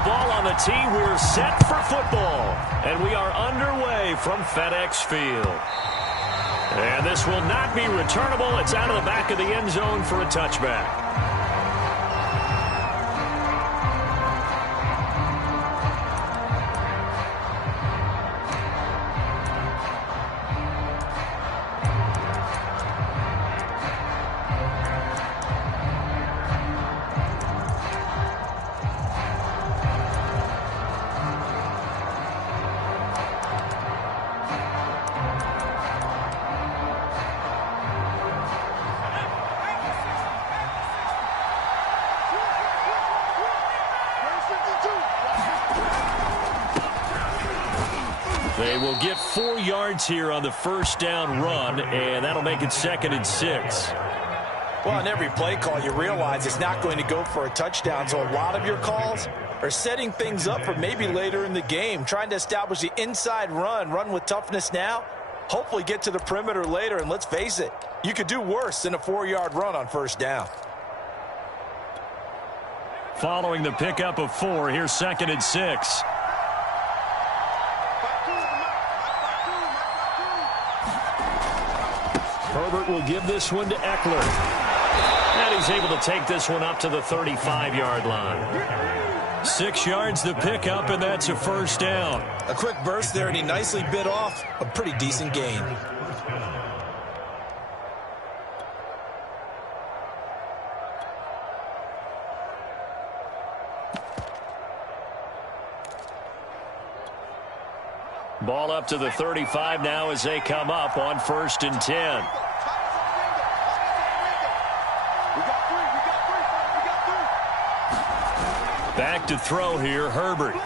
the ball on the tee. We're set for football. And we are underway from FedEx Field. And this will not be returnable. It's out of the back of the end zone for a touchback. They will get 4 yards here on the first down run, and that'll make it 2nd and 6. Well, on every play call, you realize it's not going to go for a touchdown, so a lot of your calls are setting things up for maybe later in the game, trying to establish the inside run with toughness now, hopefully get to the perimeter later, and let's face it, you could do worse than a 4-yard run on first down. Following the pickup of 4, here's 2nd and 6. Herbert will give this one to Eckler. And he's able to take this one up to the 35-yard line. 6 yards the pickup, and that's a first down. A quick burst there, and he nicely bit off a pretty decent gain. Ball up to the 35 now as they come up on 1st and 10. Back to throw here, Herbert.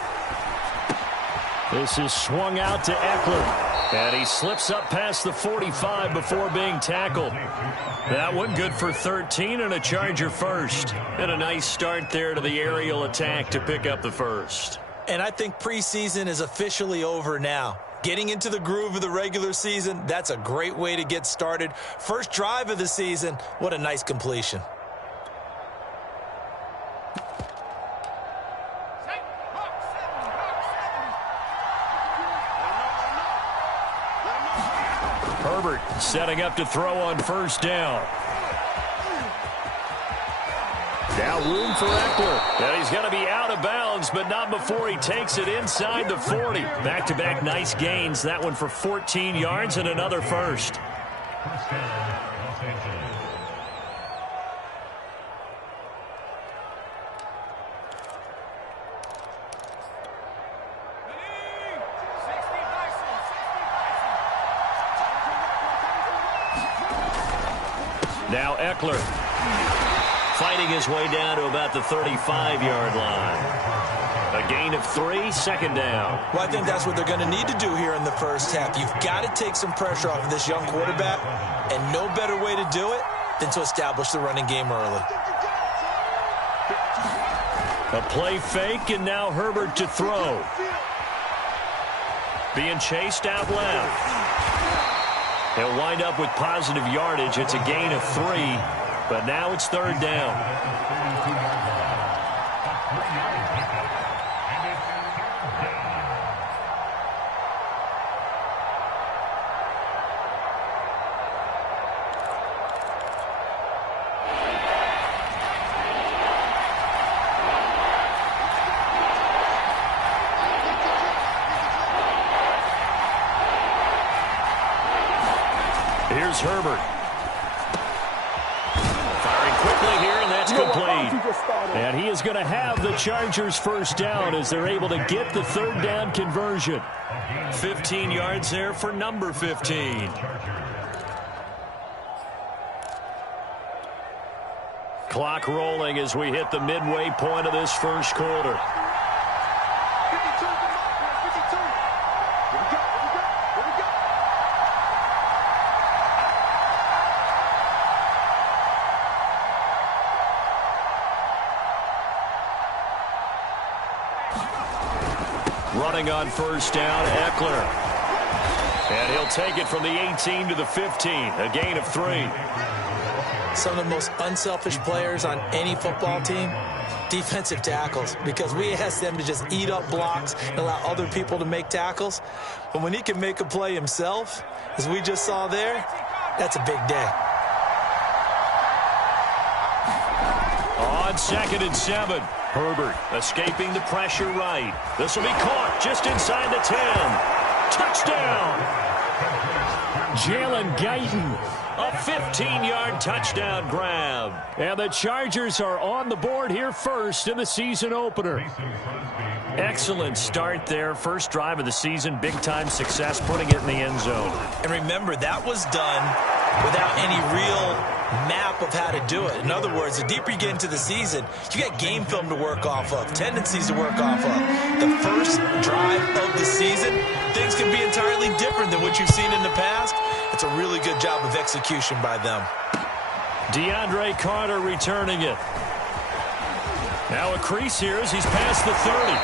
This is swung out to Eckler. And he slips up past the 45 before being tackled. That one good for 13 and a Charger first. And a nice start there to the aerial attack to pick up the first. And I think preseason is officially over now. Getting into the groove of the regular season, that's a great way to get started. First drive of the season, what a nice completion. Herbert setting up to throw on first down. Now room for Eckler. And he's going to be out of bounds, but not before he takes it inside the 40. Back-to-back nice gains. That one for 14 yards and another first. Now Eckler fighting his way down to about the 35-yard line. A gain of 3, 2nd down. Well, I think that's what they're going to need to do here in the first half. You've got to take some pressure off of this young quarterback, and no better way to do it than to establish the running game early. A play fake, and now Herbert to throw. Being chased out left. He'll wind up with positive yardage. It's a gain of 3, but now it's 3rd down. Here's Herbert. Firing quickly here, and that's complete. And he is going to have the Chargers first down as they're able to get the 3rd down conversion. 15 yards there for number 15. Clock rolling as we hit the midway point of this first quarter. Running on first down, Eckler. And he'll take it from the 18 to the 15, a gain of 3. Some of the most unselfish players on any football team, Defensive tackles, because we asked them to just eat up blocks and allow other people to make tackles. But when he can make a play himself, as we just saw there, that's a big day. On 2nd and 7, Herbert escaping the pressure right. This will be caught just inside the 10. Touchdown! Jalen Guyton, a 15-yard touchdown grab. And the Chargers are on the board here first in the season opener. Excellent start there. First drive of the season. Big-time success putting it in the end zone. And remember, that was done without any real map of how to do it. In other words, the deeper you get into the season, you got game film to work off of, tendencies to work off of. The first drive of the season, things can be entirely different than what you've seen in the past. It's a really good job of execution by them. DeAndre Carter returning it. Now a crease here as he's past the 30.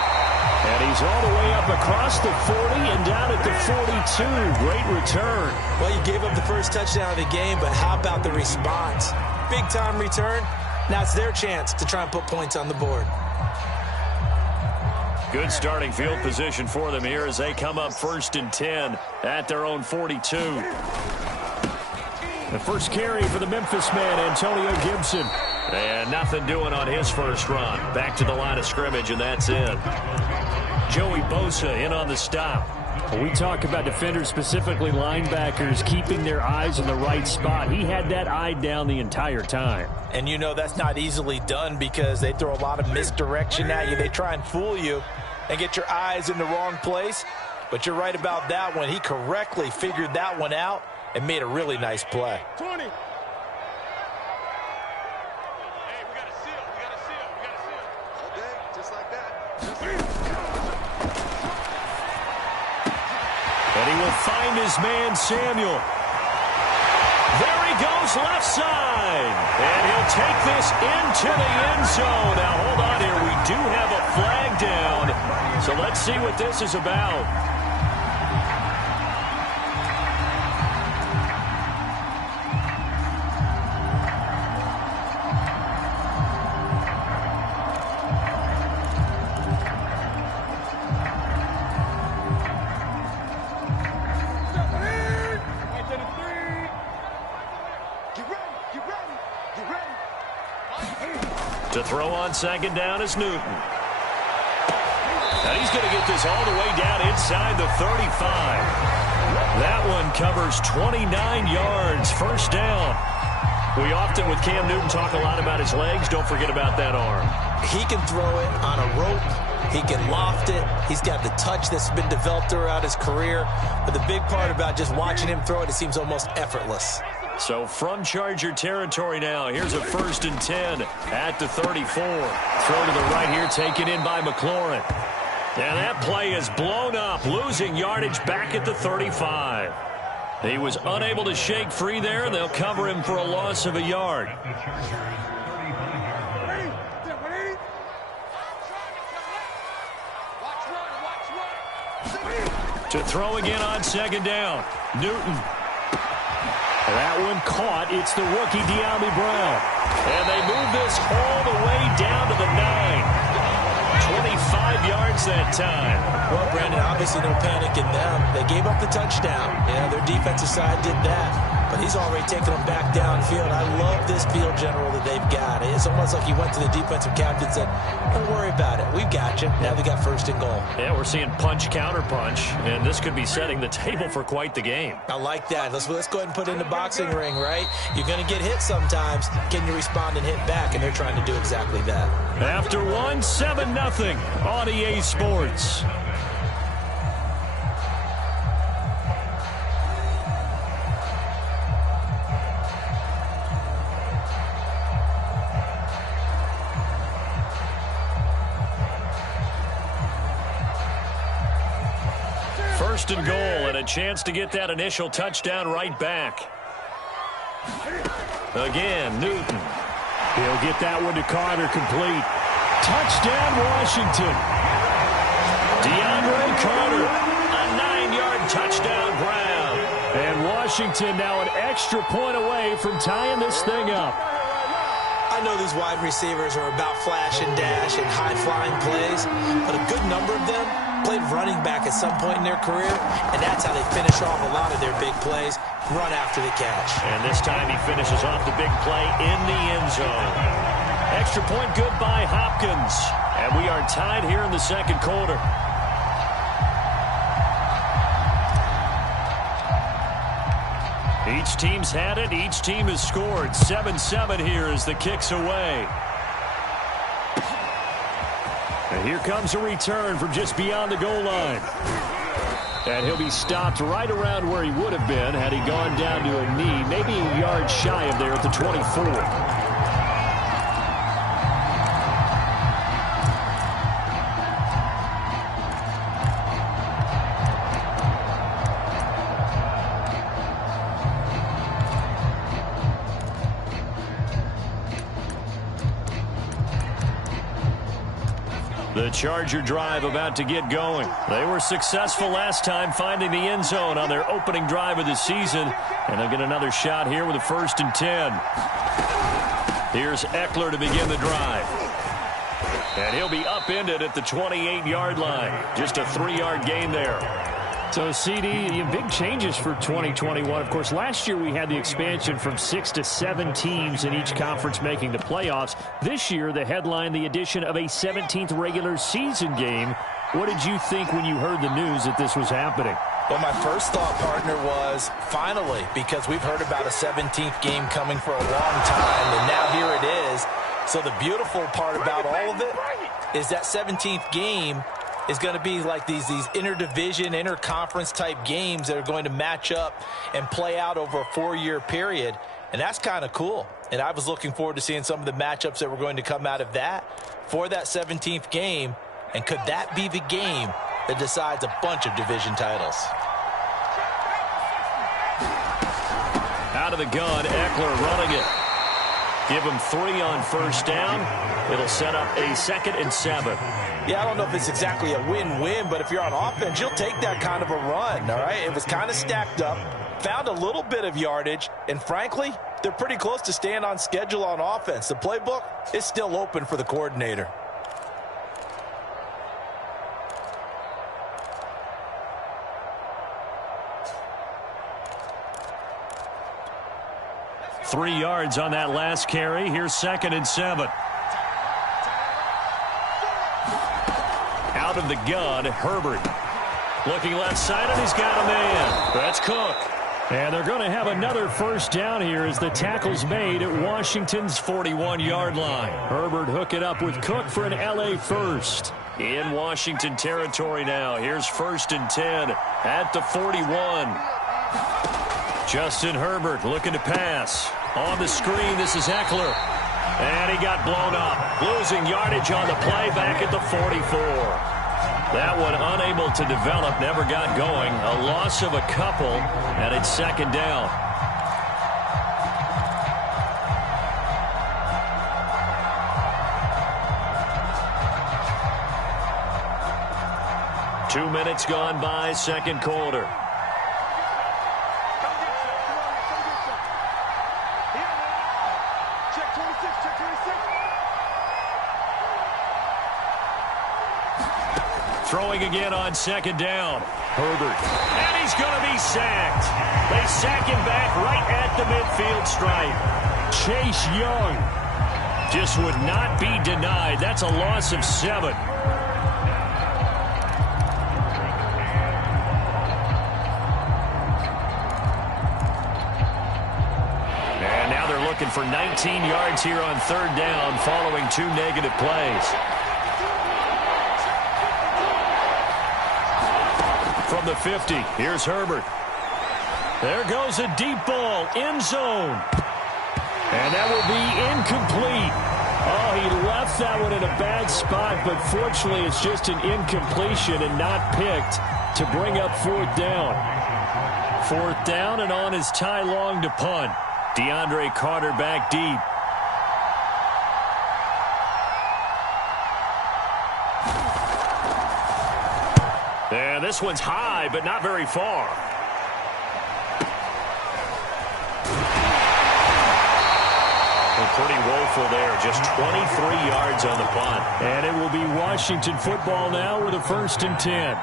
And he's all the way up across the 40 and down at the 42. Great return. Well, you gave up the first touchdown of the game, but how about the response? Big-time return. Now it's their chance to try and put points on the board. Good starting field position for them here as they come up 1st and 10 at their own 42. The first carry for the Memphis man, Antonio Gibson. And nothing doing on his first run. Back to the line of scrimmage, and that's it. Joey Bosa in on the stop. When we talk about defenders, specifically linebackers, keeping their eyes in the right spot, he had that eye down the entire time. And you know that's not easily done because they throw a lot of misdirection at you. They try and fool you and get your eyes in the wrong place. But you're right about that one. He correctly figured that one out and made a really nice play. 20. And he will find his man, Samuel. There he goes, left side. And he'll take this into the end zone. Now, hold on here. We do have a flag down. So let's see what this is about. To throw on 2nd down is Newton. And he's going to get this all the way down inside the 35. That one covers 29 yards. First down. We often, with Cam Newton, talk a lot about his legs. Don't forget about that arm. He can throw it on a rope. He can loft it. He's got the touch that's been developed throughout his career. But the big part about just watching him throw it seems almost effortless. So from Charger territory now, here's a 1st and 10 at the 34. Throw to the right here, taken in by McLaurin. And that play is blown up, losing yardage back at the 35. He was unable to shake free there, and they'll cover him for a loss of a yard. To throw again on 2nd down, Newton. That one caught. It's the rookie De'Ami Brown. And they move this all the way down to the 9. 25 yards that time. Well, Brandon, obviously no panic in them. They gave up the touchdown. Yeah, their defensive side did that. But he's already taken them back downfield. I love this field general that they've got. It's almost like he went to the defensive captain and said, don't worry about it. We've got you. Now they got 1st and goal. Yeah, we're seeing punch, counter punch. And this could be setting the table for quite the game. I like that. Let's go ahead and put it in the boxing ring, right? You're going to get hit sometimes. Can you respond and hit back? And they're trying to do exactly that. After one, 7-0 on EA Sports. First and goal, and a chance to get that initial touchdown right back. Again, Newton. He'll get that one to Carter, complete. Touchdown, Washington. DeAndre Carter, a 9-yard touchdown grab. And Washington now an extra point away from tying this thing up. I I know these wide receivers are about flash and dash and high-flying plays, but a good number of them played running back at some point in their career, and that's how they finish off a lot of their big plays, run after the catch. And this time he finishes off the big play in the end zone. Extra point good by Hopkins. And we are tied here in the second quarter. Each team's had it. Each team has scored. 7-7 here as the kick's away. And here comes a return from just beyond the goal line. And he'll be stopped right around where he would have been had he gone down to a knee, maybe a yard shy of there at the 24. The Charger drive about to get going. They were successful last time finding the end zone on their opening drive of the season. And they'll get another shot here with a 1st and 10. Here's Eckler to begin the drive. And he'll be upended at the 28-yard line. Just a 3-yard gain there. So, CD, big changes for 2021. Of course, last year we had the expansion from 6 to 7 teams in each conference making the playoffs. This year, the headline, the addition of a 17th regular season game. What did you think when you heard the news that this was happening? Well, my first thought, partner, was finally, because we've heard about a 17th game coming for a long time, and now here it is. So the beautiful part about all of it is that 17th game is going to be like these interdivision, interconference type games that are going to match up and play out over a 4-year period. And that's kind of cool. And I was looking forward to seeing some of the matchups that were going to come out of that for that 17th game. And could that be the game that decides a bunch of division titles? Out of the gun, Eckler running it. Give him 3 on 1st down. It'll set up a 2nd and 7. Yeah, I don't know if it's exactly a win-win, but if you're on offense, you'll take that kind of a run, all right? It was kind of stacked up, found a little bit of yardage, and frankly, they're pretty close to staying on schedule on offense. The playbook is still open for the coordinator. Three yards on that last carry. Here's 2nd and 7. Out of the gun, Herbert. Looking left side, and he's got a man. That's Cook. And they're going to have another 1st down here as the tackle's made at Washington's 41-yard line. Herbert hook it up with Cook for an LA first. In Washington territory now. Here's 1st and 10 at the 41. Justin Herbert looking to pass. On the screen, this is Eckler. And he got blown up. Losing yardage on the play back at the 44. That one unable to develop, never got going. A loss of a couple, and it's 2nd down. Two minutes gone by, second quarter. Throwing again on 2nd down. Herbert. And he's going to be sacked. They sack him back right at the midfield stripe. Chase Young just would not be denied. That's a loss of 7. And now they're looking for 19 yards here on 3rd down following 2 negative plays. From the 50, here's Herbert. There goes a deep ball, end zone. And that will be incomplete. Oh, he left that one in a bad spot, but fortunately it's just an incompletion and not picked to bring up 4th down. 4th down, and on is Ty Long to punt. DeAndre Carter back deep. And this one's high, but not very far. Well, pretty woeful there. Just 23 yards on the punt. And it will be Washington football now with a 1st and 10.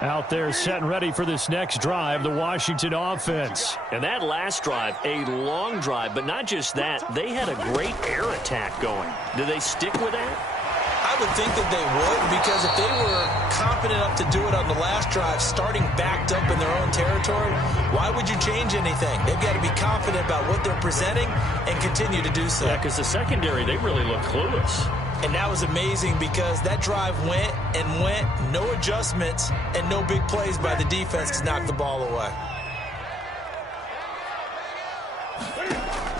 Out there set and ready for this next drive, the Washington offense. And that last drive, a long drive, but not just that. They had a great air attack going. Do they stick with that? I would think that they would, because if they were confident enough to do it on the last drive, starting backed up in their own territory, why would you change anything? They've got to be confident about what they're presenting and continue to do so. Yeah, because the secondary, they really look clueless. And that was amazing because that drive went and went, no adjustments, and no big plays by the defense to knock the ball away.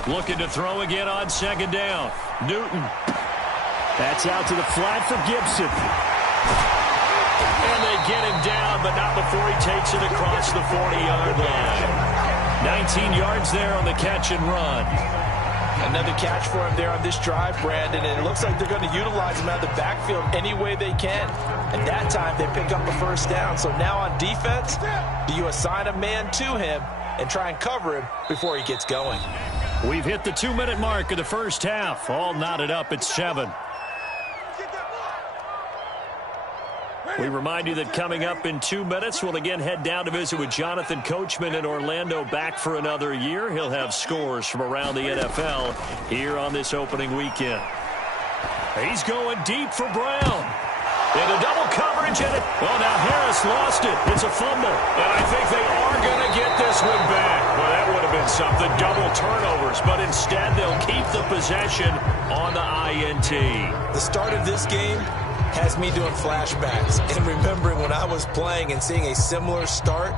Looking to throw again on 2nd down. Newton. That's out to the flat for Gibson. And they get him down, but not before he takes it across the 40-yard line. 19 yards there on the catch and run. Another catch for him there on this drive, Brandon, and it looks like they're going to utilize him out of the backfield any way they can. At that time, they pick up a 1st down. So now on defense, do you assign a man to him and try and cover him before he gets going? We've hit the 2-minute mark of the 1st half. All knotted up at 7. We remind you that coming up in 2 minutes, we'll again head down to visit with Jonathan Coachman in Orlando, back for another year. He'll have scores from around the NFL here on this opening weekend. He's going deep for Brown. Into double coverage, and now Harris lost it. It's a fumble. And I think they are going to get this one back. Well, that would have been something, double turnovers. But instead, they'll keep the possession on the INT. The start of this game has me doing flashbacks and remembering when I was playing and seeing a similar start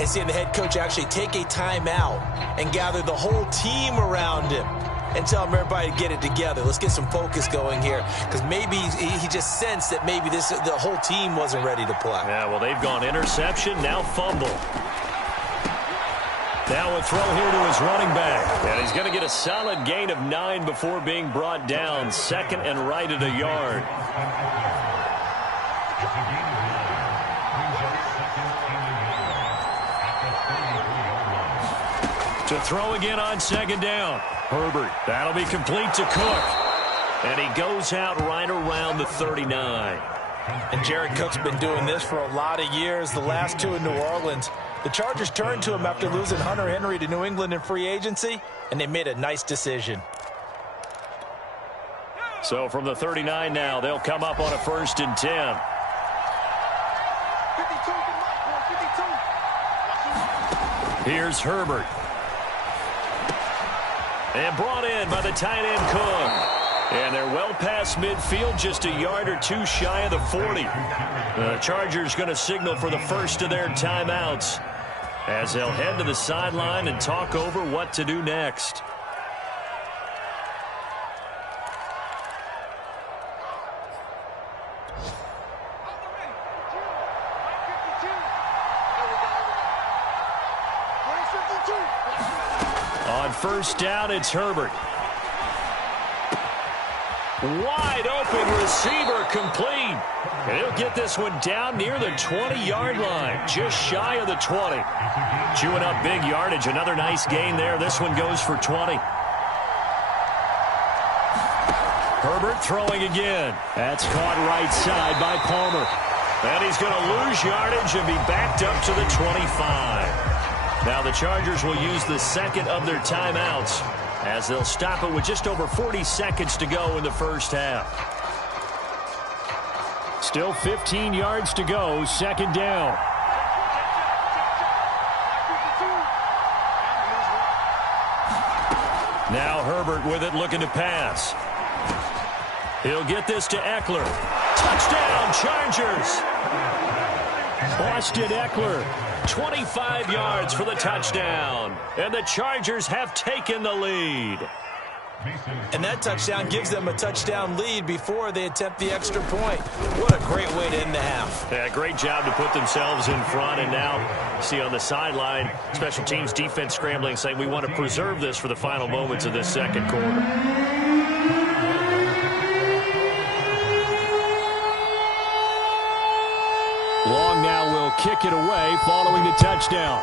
and seeing the head coach actually take a timeout and gather the whole team around him and tell him everybody to get it together. Let's get some focus going here, because maybe he just sensed that maybe the whole team wasn't ready to play. Yeah, well, they've gone interception, now fumble. Now a throw here to his running back. And he's going to get a solid gain of 9 before being brought down. 2nd and right at a yard. To throw again on 2nd down. Herbert. That'll be complete to Cook. And he goes out right around the 39. And Jared Cook's been doing this for a lot of years. The last 2 in New Orleans. The Chargers turned to him after losing Hunter Henry to New England in free agency, and they made a nice decision. So from the 39 now, they'll come up on a 1st and 10. Here's Herbert. And brought in by the tight end Cook. And they're well past midfield, just a yard or 2 shy of the 40. The Chargers going to signal for the first of their timeouts as they'll head to the sideline and talk over what to do next. On 1st down, it's Herbert. Wide open receiver, complete. And he'll get this one down near the 20-yard line, just shy of the 20. Chewing up big yardage, another nice gain there. This one goes for 20. Herbert throwing again. That's caught right side by Palmer. And he's going to lose yardage and be backed up to the 25. Now the Chargers will use the 2nd of their timeouts, as they'll stop it with just over 40 seconds to go in the 1st half. Still 15 yards to go, 2nd down. Now Herbert with it, looking to pass. He'll get this to Eckler. Touchdown, Chargers! Austin Eckler. 25 yards for the touchdown. And the Chargers have taken the lead. And that touchdown gives them a touchdown lead before they attempt the extra point. What a great way to end the half. Yeah, great job to put themselves in front. And now, see on the sideline, special teams defense scrambling, saying we want to preserve this for the final moments of this 2nd quarter. Long now will kick it away following the touchdown.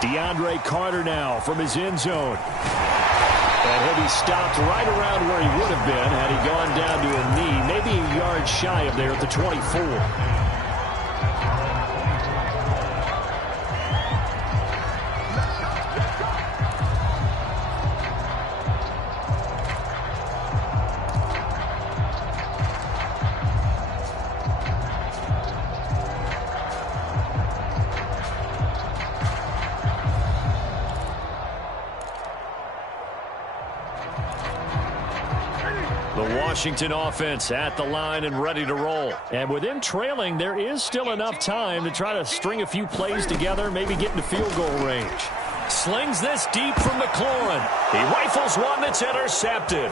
DeAndre Carter now from his end zone. And he'll be stopped right around where he would have been had he gone down to a knee, maybe a yard shy of there at the 24. Washington offense at the line and ready to roll. And with them trailing, there is still enough time to try to string a few plays together, maybe get into field goal range. Slings this deep from McLaurin. He rifles one that's intercepted.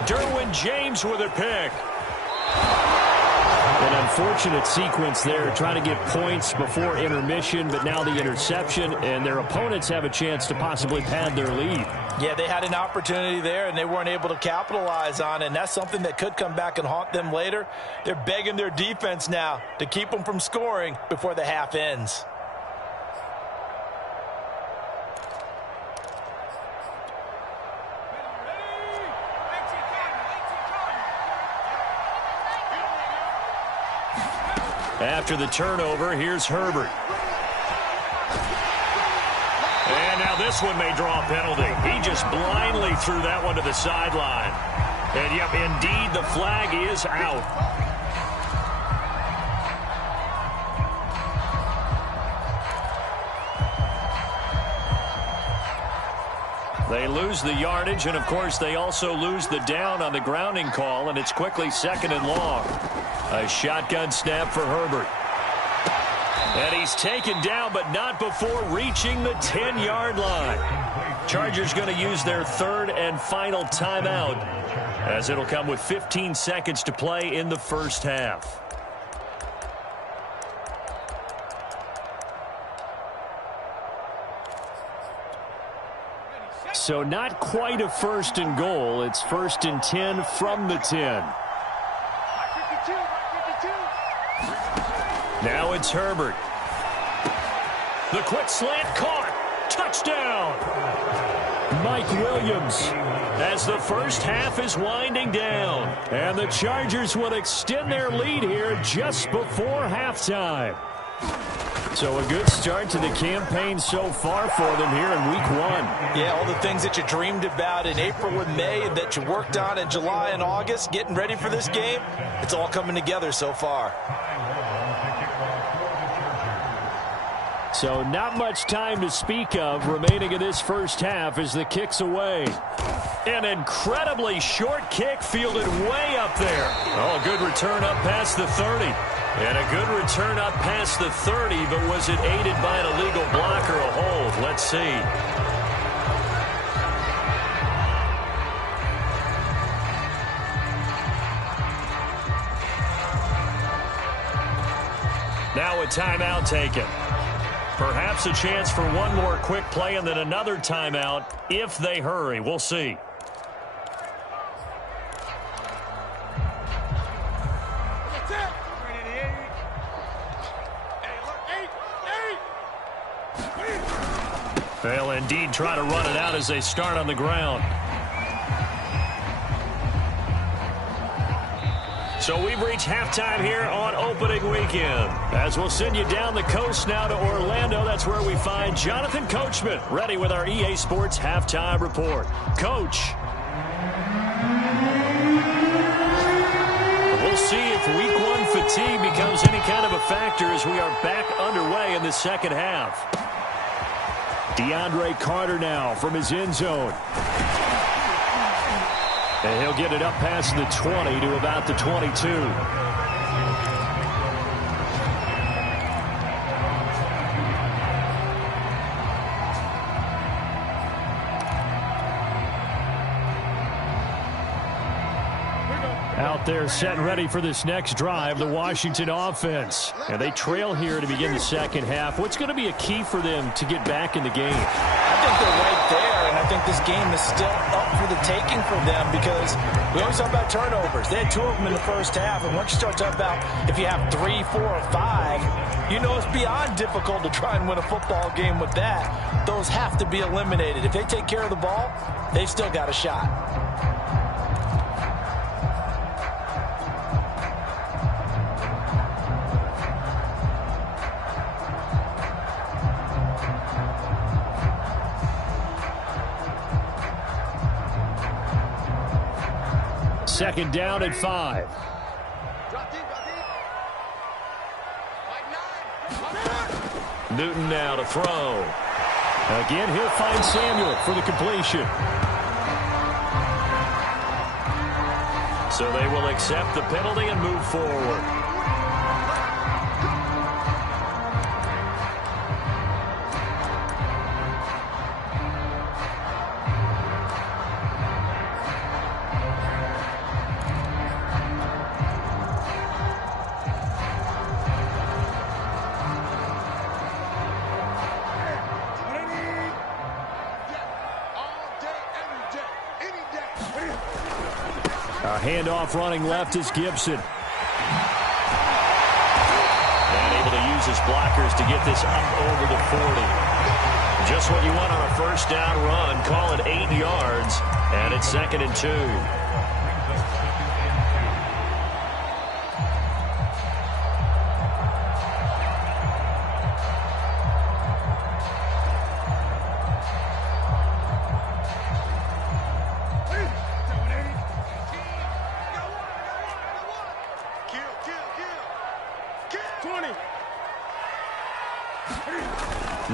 Derwin James with a pick. An unfortunate sequence there, trying to get points before intermission, but now the interception, and their opponents have a chance to possibly pad their lead. Yeah, they had an opportunity there, and they weren't able to capitalize on it, and that's something that could come back and haunt them later. They're begging their defense now to keep them from scoring before the half ends. After the turnover, here's Herbert. And now this one may draw a penalty. He just blindly threw that one to the sideline. And, yep, indeed, the flag is out. They lose the yardage, and, of course, they also lose the down on the grounding call, and it's quickly 2nd and long. A shotgun snap for Herbert. And he's taken down, but not before reaching the 10-yard line. Chargers going to use their 3rd and final timeout, as it'll come with 15 seconds to play in the first half. So not quite a 1st and goal. It's 1st and 10 from the 10. Now it's Herbert. The quick slant caught. Touchdown. Mike Williams as the first half is winding down. And the Chargers will extend their lead here just before halftime. So a good start to the campaign so far for them here in week 1. Yeah, all the things that you dreamed about in April and May that you worked on in July and August, getting ready for this game, it's all coming together so far. So not much time to speak of remaining in this first half as the kick's away. An incredibly short kick fielded way up there. Oh, a good return up past the 30. And a good return up past the 30, but was it aided by an illegal block or a hold? Let's see. Now a timeout taken. Perhaps a chance for one more quick play and then another timeout if they hurry. We'll see. They'll indeed try to run it out as they start on the ground. So we've reached halftime here on opening weekend. As we'll send you down the coast now to Orlando, that's where we find Jonathan Coachman, ready with our EA Sports halftime report. Coach. We'll see if week 1 fatigue becomes any kind of a factor as we are back underway in the second half. DeAndre Carter now from his end zone. And he'll get it up past the 20 to about the 22. Out there set and ready for this next drive, the Washington offense. And they trail here to begin the second half. What's going to be a key for them to get back in the game? I think they're right there, and I I think this game is still up for the taking for them because we always talk about turnovers. They had 2 of them in the first half, and once you start talking about if you have 3, 4, or 5, you know it's beyond difficult to try and win a football game with that. Those have to be eliminated. If they take care of the ball, they've still got a shot. Second down at 5. Newton now to throw. Again, he'll find Samuel for the completion. So they will accept the penalty and move forward. A handoff running left is Gibson. And able to use his blockers to get this up over the 40. Just what you want on a first down run. Call it 8 yards. And it's 2nd and 2.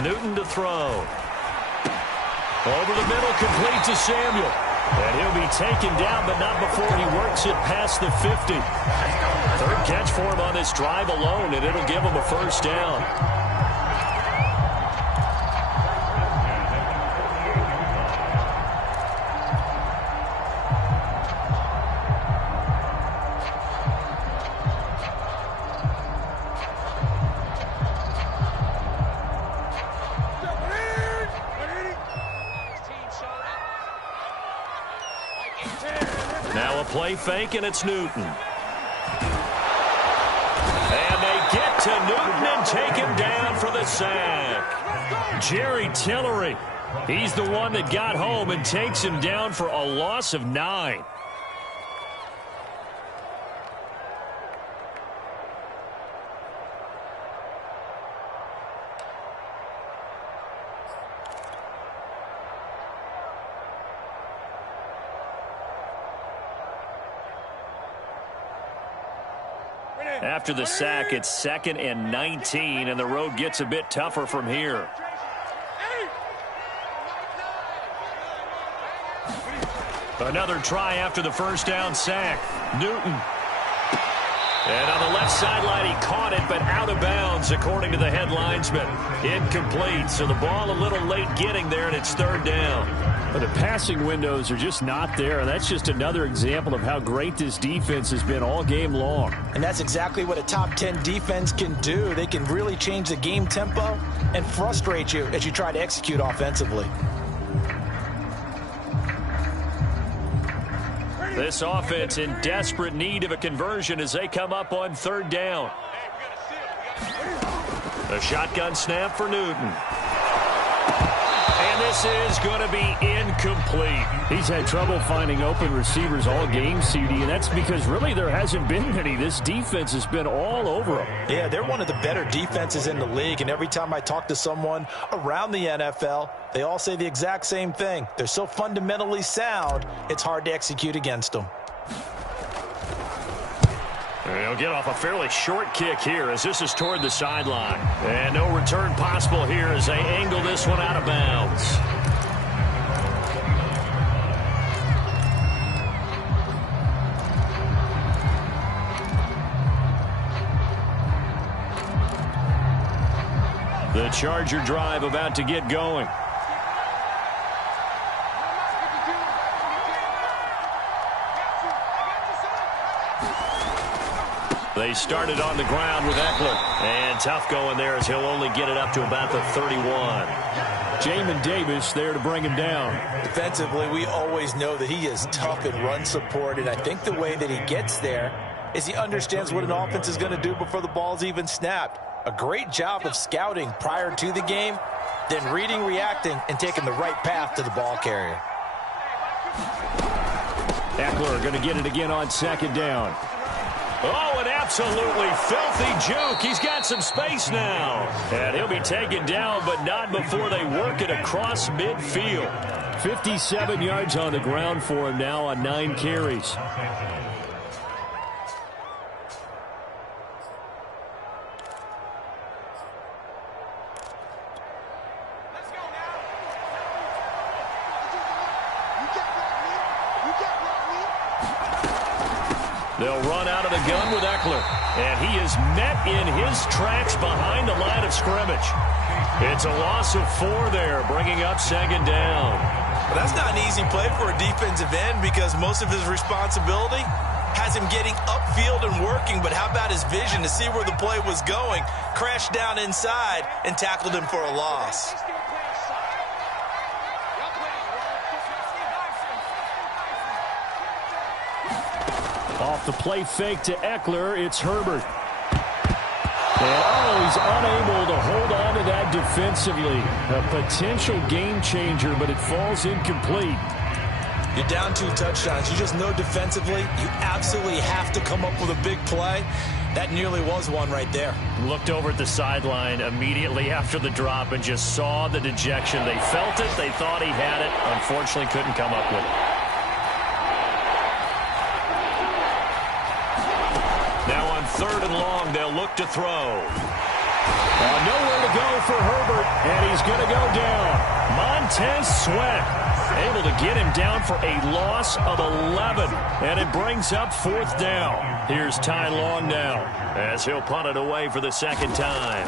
Newton to throw. Over the middle, complete to Samuel. And he'll be taken down, but not before he works it past the 50. 3rd catch for him on this drive alone, and it'll give him a first down. Now a play fake, and it's Newton. And they get to Newton and take him down for the sack. Jerry Tillery, he's the one that got home and takes him down for a loss of 9. After the sack, it's 2nd and 19, and the road gets a bit tougher from here. Another try after the first down sack. Newton. And on the left sideline, he caught it, but out of bounds, according to the head linesman. Incomplete, so the ball a little late getting there, and it's 3rd down. But the passing windows are just not there, and that's just another example of how great this defense has been all game long. And that's exactly what a top 10 defense can do. They can really change the game tempo and frustrate you as you try to execute offensively. This offense in desperate need of a conversion as they come up on 3rd down. A shotgun snap for Newton. And this is going to be incomplete. He's had trouble finding open receivers all game, CD, and that's because really there hasn't been any. This defense has been all over them. Yeah, they're one of the better defenses in the league, and every time I talk to someone around the NFL, they all say the exact same thing. They're so fundamentally sound, it's hard to execute against them. They'll get off a fairly short kick here as this is toward the sideline. And no return possible here as they angle this one out of bounds. The Charger drive about to get going. They started on the ground with Eckler. And tough going there as he'll only get it up to about the 31. Jamin Davis there to bring him down. Defensively, we always know that he is tough in run support, and I think the way that he gets there is he understands what an offense is going to do before the ball's even snapped. A great job of scouting prior to the game, then reading, reacting, and taking the right path to the ball carrier. Eckler going to get it again on second down. Oh, an absolutely filthy juke. He's got some space now. And he'll be taken down, but not before they work it across midfield. 57 yards on the ground for him now on 9 carries. They'll run out of the gun with Eckler. And he is met in his tracks behind the line of scrimmage. It's a loss of 4 there, bringing up second down. Well, that's not an easy play for a defensive end because most of his responsibility has him getting upfield and working. But how about his vision to see where the play was going? Crashed down inside and tackled him for a loss. Off the play fake to Eckler, it's Herbert. And, he's unable to hold on to that defensively. A potential game changer, but it falls incomplete. You're down 2 touchdowns. You just know defensively you absolutely have to come up with a big play. That nearly was one right there. Looked over at the sideline immediately after the drop and just saw the dejection. They felt it. They thought he had it. Unfortunately, couldn't come up with it. Now on 3rd and long, they'll look to throw. Nowhere to go for Herbert, and he's going to go down. Montez Sweat able to get him down for a loss of 11, and it brings up 4th down. Here's Ty Long now as he'll punt it away for the second time.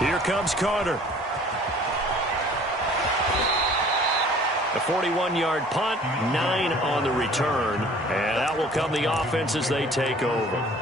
Here comes Carter. A 41-yard punt, 9 on the return, and out will come the offense as they take over.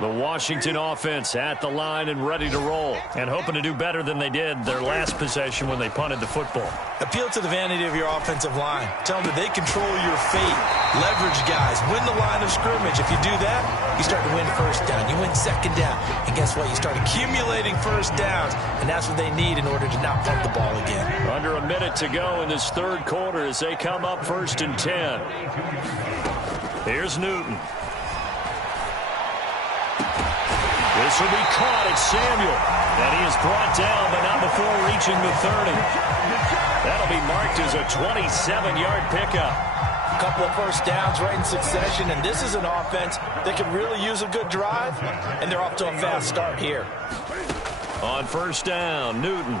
The Washington offense at the line and ready to roll, and hoping to do better than they did their last possession when they punted the football. Appeal to the vanity of your offensive line. Tell them that they control your fate. Leverage guys. Win the line of scrimmage. If you do that, you start to win first down. You win second down. And guess what? You start accumulating first downs, and that's what they need in order to not punt the ball again. Under a minute to go in this 3rd quarter as they come up 1st and 10. Here's Newton. This will be caught at Samuel. And he is brought down, but not before reaching the 30. That'll be marked as a 27-yard pickup. A couple of first downs right in succession, and this is an offense that could really use a good drive, and they're off to a fast start here. On 1st down, Newton.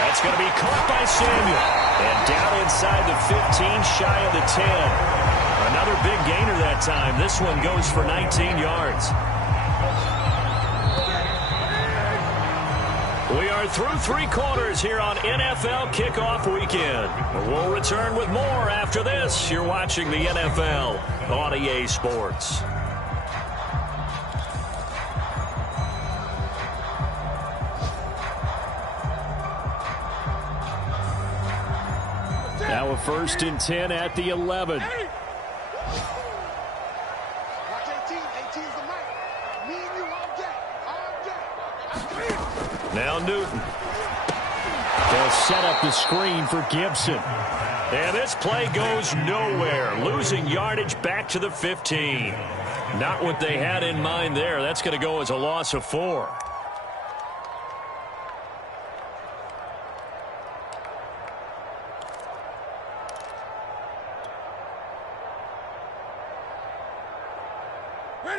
That's going to be caught by Samuel. And down inside the 15, shy of the 10. Another big gainer that time. This one goes for 19 yards. We are through 3 quarters here on NFL Kickoff Weekend. We'll return with more after this. You're watching the NFL on EA Sports. Now a 1st and 10 at the 11. Now Newton. They'll set up the screen for Gibson. And this play goes nowhere. Losing yardage back to the 15. Not what they had in mind there. That's going to go as a loss of 4.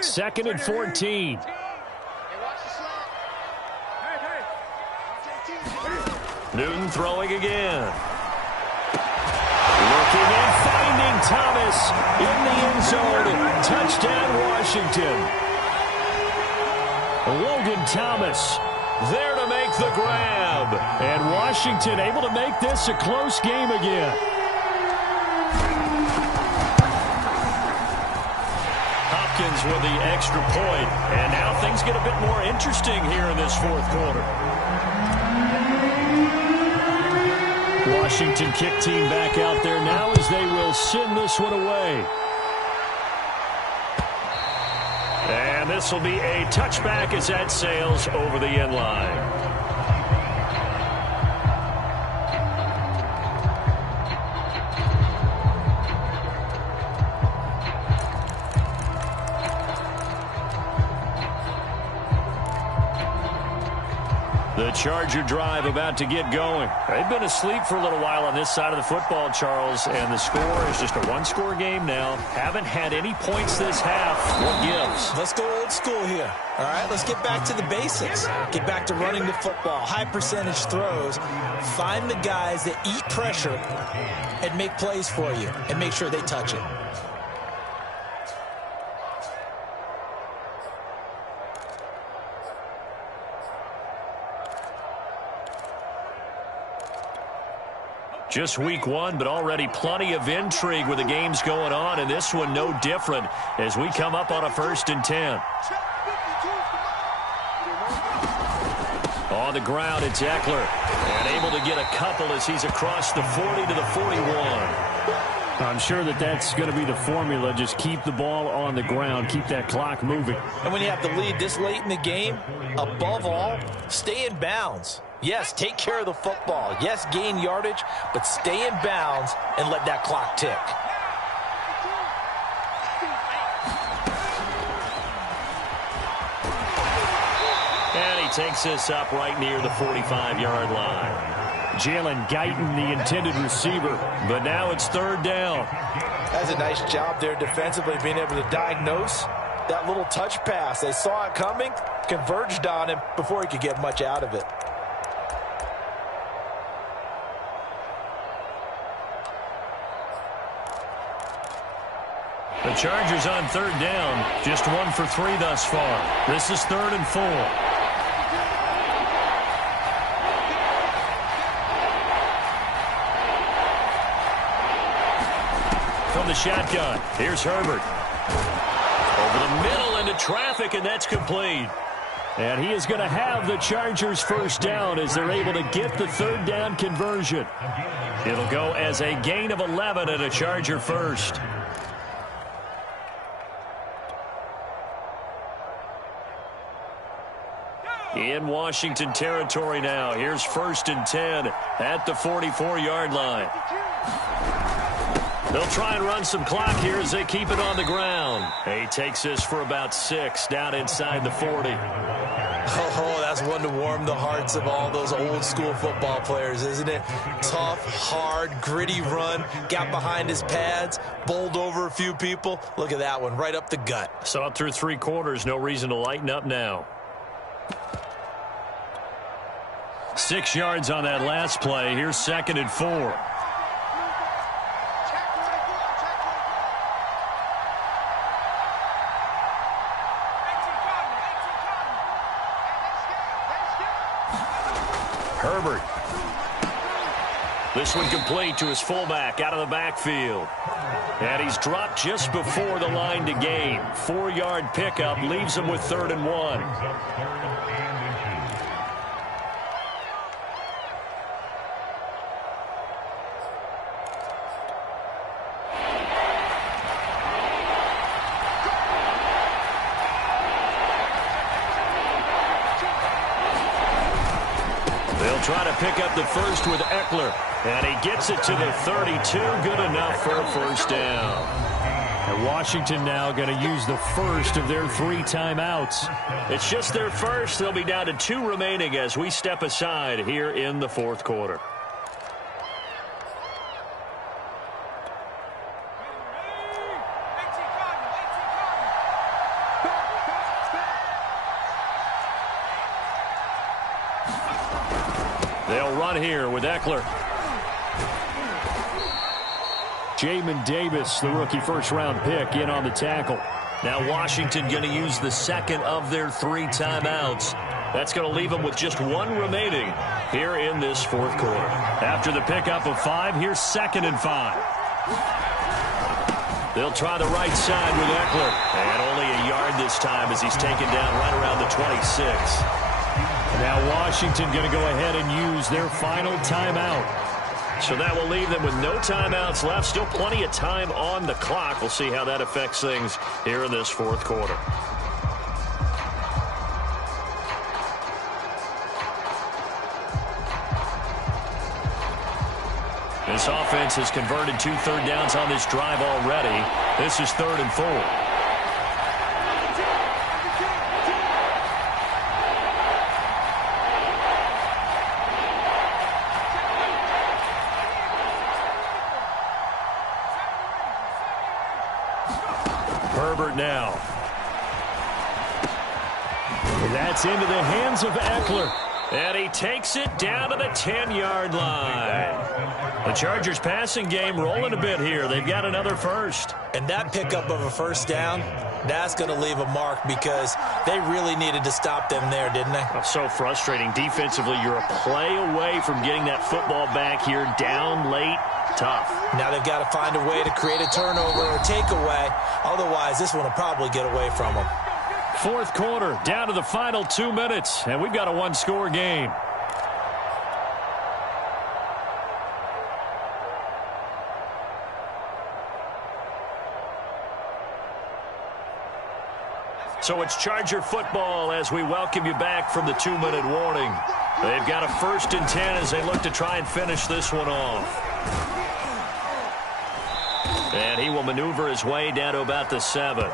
Second and 14. Newton throwing again. Looking and finding Thomas in the end zone. Touchdown, Washington. Logan Thomas there to make the grab. And Washington able to make this a close game again. Hopkins with the extra point. And now things get a bit more interesting here in this fourth quarter. Washington kick team back out there now as they will send this one away. And this will be a touchback as that sails over the end line. The Charger drive about to get going. They've been asleep for a little while on this side of the football, Charles, and the score is just a one-score game now. Haven't had any points this half. What gives? Let's go old school here. All right, let's get back to the basics. Get back to running the football, high percentage throws. Find the guys that eat pressure and make plays for you and make sure they touch it. Just week one, but already plenty of intrigue with the games going on, and this one no different as we come up on a 1st and 10. On the ground, it's Eckler, and able to get a couple as he's across the 40 to the 41. I'm sure that that's going to be the formula. Just keep the ball on the ground, keep that clock moving. And when you have the lead this late in the game, above all, stay in bounds. Yes, take care of the football. Yes, gain yardage, but stay in bounds and let that clock tick. And he takes this up right near the 45-yard line. Jalen Guyton, the intended receiver. But now it's 3rd down. That's a nice job there defensively, being able to diagnose that little touch pass. They saw it coming, converged on him before he could get much out of it. The Chargers on 3rd down, just 1 for 3 thus far. This is 3rd and 4. From the shotgun, here's Herbert. Over the middle into traffic, and that's complete. And he is going to have the Chargers 1st down as they're able to get the 3rd down conversion. It'll go as a gain of 11 and a Charger 1st. In Washington territory now. Here's 1st and 10 at the 44-yard line. They'll try and run some clock here as they keep it on the ground. He takes this for about 6 down inside the 40. Oh, that's one to warm the hearts of all those old school football players, isn't it? Tough, hard, gritty run. Got behind his pads, bowled over a few people. Look at that one, right up the gut. Saw it through 3 quarters. No reason to lighten up now. 6 yards on that last play. Here's 2nd and 4. Herbert. This one complete to his fullback out of the backfield. And he's dropped just before the line to gain. 4-yard pickup leaves him with 3rd and 1. Try to pick up the 1st with Eckler. And he gets it to the 32. Good enough for a 1st down. And Washington now going to use the 1st of their 3 timeouts. It's just their 1st. They'll be down to 2 remaining as we step aside here in the 4th quarter. They'll run here with Eckler. Jamin Davis, the rookie 1st-round pick, in on the tackle. Now Washington going to use the 2nd of their 3 timeouts. That's going to leave them with just one remaining here in this fourth quarter. After the pickup of 5, here's 2nd and 5. They'll try the right side with Eckler. And only a yard this time as he's taken down right around the 26. Now Washington going to go ahead and use their final timeout. So that will leave them with no timeouts left. Still plenty of time on the clock. We'll see how that affects things here in this fourth quarter. This offense has converted 2 third downs on this drive already. This is 3rd and 4. Herbert now. That's into the hands of Eckler. And he takes it down to the 10-yard line. The Chargers passing game rolling a bit here. They've got another first. And that pickup of a first down, that's going to leave a mark because they really needed to stop them there, didn't they? Oh, so frustrating. Defensively, you're a play away from getting that football back here down late. Tough. Now they've got to find a way to create a turnover or takeaway. Otherwise, this one will probably get away from them. Fourth quarter, down to the final 2 minutes, and we've got a one-score game. So it's Charger football as we welcome you back from the 2-minute warning. They've got a 1st and 10 as they look to try and finish this one off. And he will maneuver his way down to about the 7.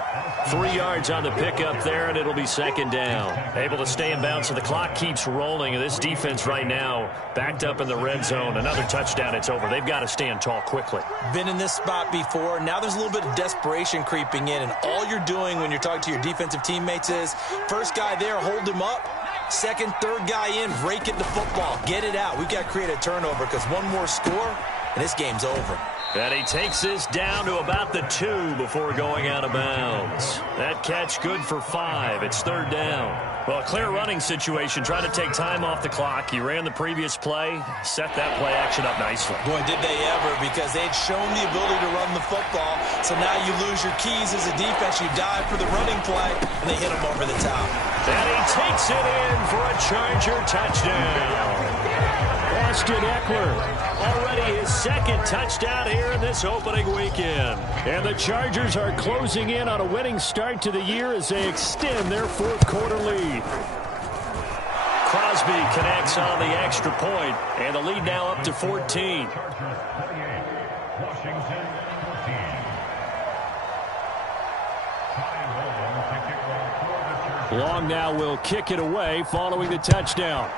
3 yards on the pickup there, and it'll be 2nd down. Able to stay in bounds, so the clock keeps rolling. And this defense right now backed up in the red zone. Another touchdown, it's over. They've got to stand tall quickly. Been in this spot before. Now there's a little bit of desperation creeping in. And all you're doing when you're talking to your defensive teammates is, first guy there, hold him up. Second, third guy in, rake it the football. Get it out. We've got to create a turnover because one more score, and this game's over. And he takes this down to about the 2 before going out of bounds. That catch good for 5. It's 3rd down. Well, a clear running situation. Trying to take time off the clock. He ran the previous play, set that play action up nicely. Boy, did they ever, because they'd shown the ability to run the football. So now you lose your keys as a defense. You dive for the running play, and they hit him over the top. And he takes it in for a Charger touchdown. Austin Eckler, already his 2nd touchdown here in this opening weekend. And the Chargers are closing in on a winning start to the year as they extend their 4th quarter lead. Crosby connects on the extra point, and the lead now up to 14. Long now will kick it away following the touchdown.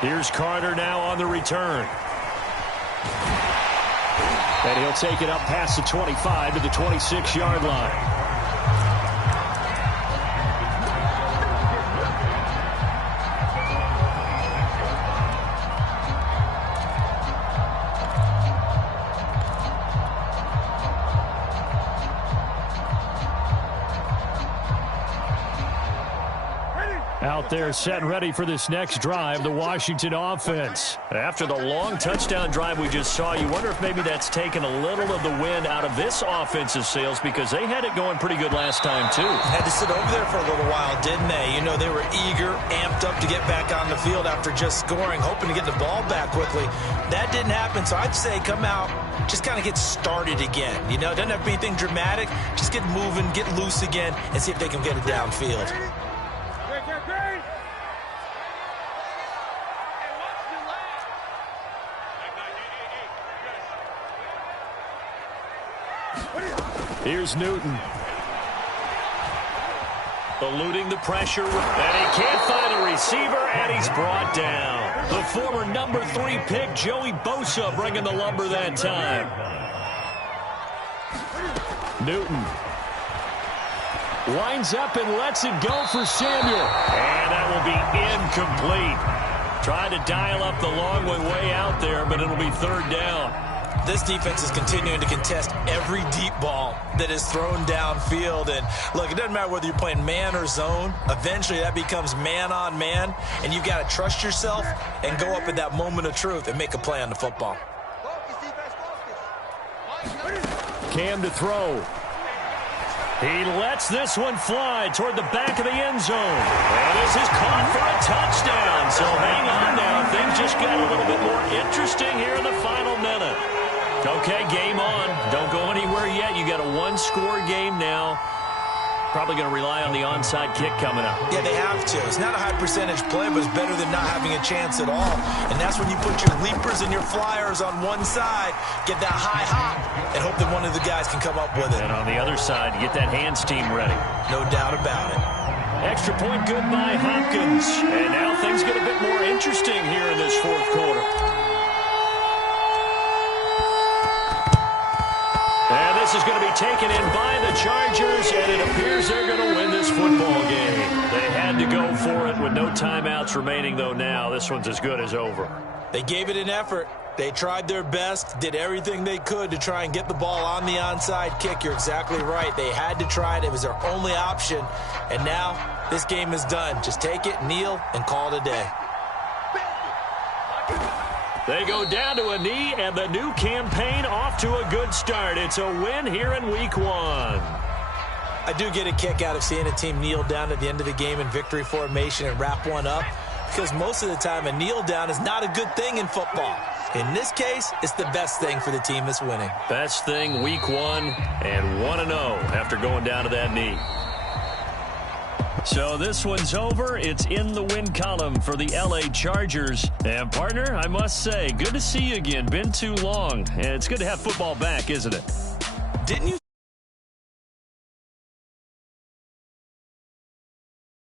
Here's Carter now on the return. And he'll take it up past the 25 to the 26-yard line. Out there set and ready for this next drive, the Washington offense. After the long touchdown drive we just saw, you wonder if maybe that's taken a little of the wind out of this offensive sails because they had it going pretty good last time, too. Had to sit over there for a little while, didn't they? You know, they were eager, amped up to get back on the field after just scoring, hoping to get the ball back quickly. That didn't happen, so I'd say come out, just kind of get started again. You know, it doesn't have to be anything dramatic. Just get moving, get loose again, and see if they can get it downfield. Here's Newton. Eluding the pressure, and he can't find a receiver, and he's brought down. The former number 3 pick, Joey Bosa, bringing the lumber that time. Newton winds up and lets it go for Samuel. And that will be incomplete. Trying to dial up the long way out there, but it'll be 3rd down. this defense is continuing to contest every deep ball that is thrown downfield. And look, it doesn't matter whether you're playing man or zone. Eventually that becomes man on man, and you've got to trust yourself and go up at that moment of truth and make a play on the football. Cam to throw. He lets this one fly toward the back of the end zone. And this is caught for a touchdown. So hang on now. Things just got a little bit more interesting here in the final minute. Okay, game on. Don't go anywhere yet. You got a one-score game now. Probably going to rely on the onside kick coming up. Yeah, they have to. It's not a high-percentage play, but it's better than not having a chance at all. And that's when you put your leapers and your flyers on one side, get that high hop, and hope that one of the guys can come up with it. And on the other side, you get that hands team ready. No doubt about it. Extra point good by Hopkins. And now things get a bit more interesting here in this fourth quarter. And this is going to be taken in by the Chargers, and it appears they're going to win this football game. They had to go for it with no timeouts remaining, though now this one's as good as over. They gave it an effort. They tried their best, did everything they could to try and get the ball on the onside kick. You're exactly right. They had to try it. It was their only option. And now this game is done. Just take it, kneel, and call it a day. They go down to a knee, and the new campaign off to a good start. It's a win here in Week 1. I do get a kick out of seeing a team kneel down at the end of the game in victory formation and wrap one up, because most of the time a kneel down is not a good thing in football. In this case, it's the best thing for the team that's winning. Best thing Week 1 and 1-0 after going down to that knee. So this one's over. It's in the win column for the LA Chargers. And, partner, I must say, good to see you again. Been too long. And it's good to have football back, isn't it? Didn't you